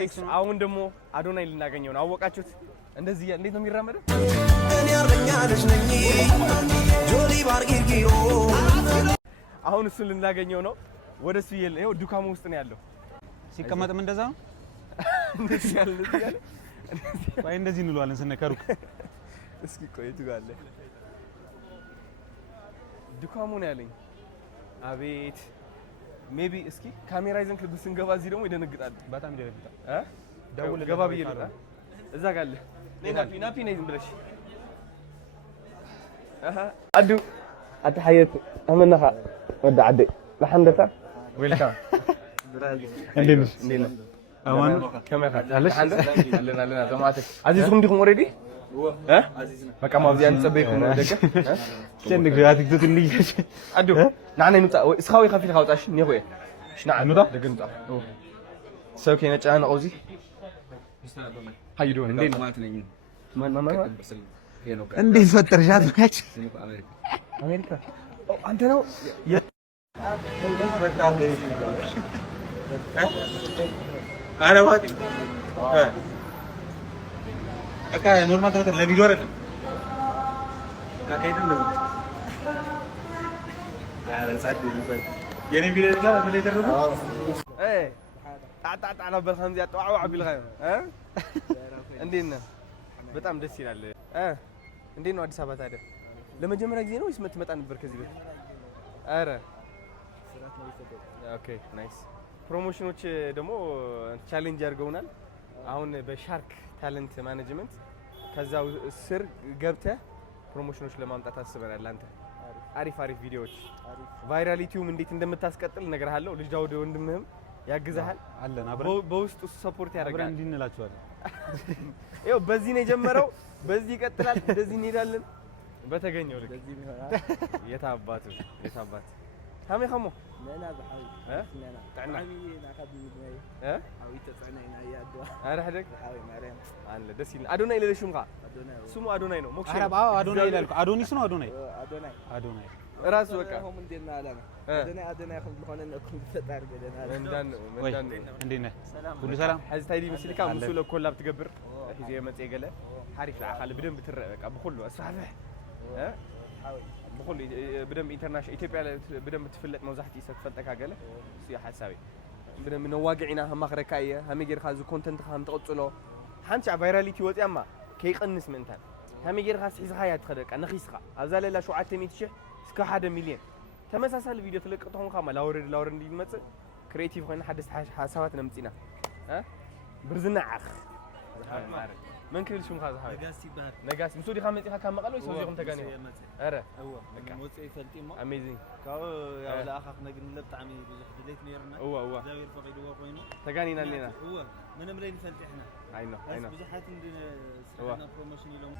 ጋይስ አሁን ደግሞ አዶናይ ልናገኘው ነው አወቃችሁት እንደዚህ እንዴት ነው የሚራመደው እኔ አረኛለሽ ነኝ ጆሊ ባርጊጊሮ አሁን እሱን ልናገኘው ነው ወደሱ ይሄው ዱካሙ ውስጥ ነው ያለው ሲቀመጥም እንደዛ ነው እንደዚህ ያለ ባይ እንደዚህ እንለዋለን ስነከሩክ እስኪ ቆይቱ ጋር አለ ዱካሙ ነው ያለኝ አቤት ሜቢ እስኪ ካሜራ ይዘን ስንገባ እዚህ ደግሞ ይደነግጣል በጣም ይደነግጣል ደውል ገባ ብዬ ልጣ እዛ ጋር አለ ናፒ ነይ ዝም ብለሽ አዱ አትሐየት አመናኻ ወደ አደ ለሐንደታ ዌልካም እንዴት አማን ከመካ አለሽ አለና ዘማተክ አዚዝኩም ዲኩም ኦሬዲ عزيزنا በቃ ማብዚ አንጸበይኩም ነው ደቀ ለንግራት ትትልይሽ አዱ ናና ንጣ እስኻዊ خفيف ካውጣሽ ነው ወይ ሽና ንጣ ደገንጣ ሰውከ ነጫና ኦዚ ሃዩ ዶን እንዴት ማለት ነኝ ማን እንዴት ፈጠርሻት ማች አሜሪካ አንተ ነው አረዋት አካ ኖርማል ተከተ ለቪዲዮ አይደለም ካካይደን ነው አረጻት ይባል የኔ ቪዲዮ ጋር ምን ተደረገ ጣጣጣ ነበር ከምዚ አጣዋው ቢልጋ እንዴት ነህ በጣም ደስ ይላል እንዴት ነው አዲስ አበባ ታዲያ ለመጀመሪያ ጊዜ ነው ወይስ መጥመጣ ነበር ከዚህ በፊት አረ ኦኬ ናይስ ፕሮሞሽኖች ደግሞ ቻሌንጅ አድርገውናል አሁን በሻርክ ታለንት ማኔጅመንት ከዛው ስር ገብተህ ፕሮሞሽኖች ለማምጣት አስበናል አንተ አሪፍ ቪዲዮዎች ቫይራሊቲውም እንዴት እንደምታስቀጥል እነግርሃለሁ ልጅ ዳውድ ወንድምህም ያግዛሃል አለን አብረን በውስጡ ሰፖርት ያደርጋል አብረን እንድንላችኋለን ይኸው በዚህ ነው የጀመረው በዚህ ይቀጥላል እንደዚህ እንሄዳለን በተገኘው ልክ የታባቱ هامي خمو لا بحاول لا طعمي لا خدني بداي حاوي تصعنينا يا ادوا انا حدك بحاول مريم አለ ደስ ይላል አዶናይ ለለሽም ጋር ስሙ አዶናይ ነው ሞክሽ አረባ አዶናይ ይላልኩ አዶኒስ ነው አዶናይ ራሱ በቃ هم እንደና አላና አዶናይ خم ሆነ ነኩም ተጣር ገደና መንዳን እንዴት ነህ ሁሉ ሰላም ሀዚ ታይዲ መስልካ ሙሱ ለኮላብ ትገብር ጊዜ መጽ የገለ حريف አኻል በደንብ ትረቃ በሁሉ አሳፈህ بقول بدم انترناشونال ايثيوبيا بدم تفلت موزحتي ستفلتك اغله سي حسابي بدم نواقعنا هم خركايه هم يغير خاز كونتنت خام تقصلو حنچ فايراليتي وطيما كيقنس منتان هم يغير خاص حيز حيات خدق نخيسخا ازال لا 700 شيء እስከ 1 ሚሊዮን ተመሳሳይ ቪዲዮ ተለቀቀው ሆንካ ላውረድ እንዲመጽ ክሬቲቭ ሆነ حدث حسابات نمصينا برزنا عخ من كل شو مخاز هاي نجاسي مسودي خامس إخا كم مقالو يسوي يوم تجاني أره هو موسى يفلتي ما amazing كاو يا ولا أخاك نجن لبت عمي بزح دليت ميرنا هو زاوية فقيد هو قوينه تجاني نالنا هو من ملين فلتي إحنا عينه بزحات عندنا سرنا بروموشن يلوم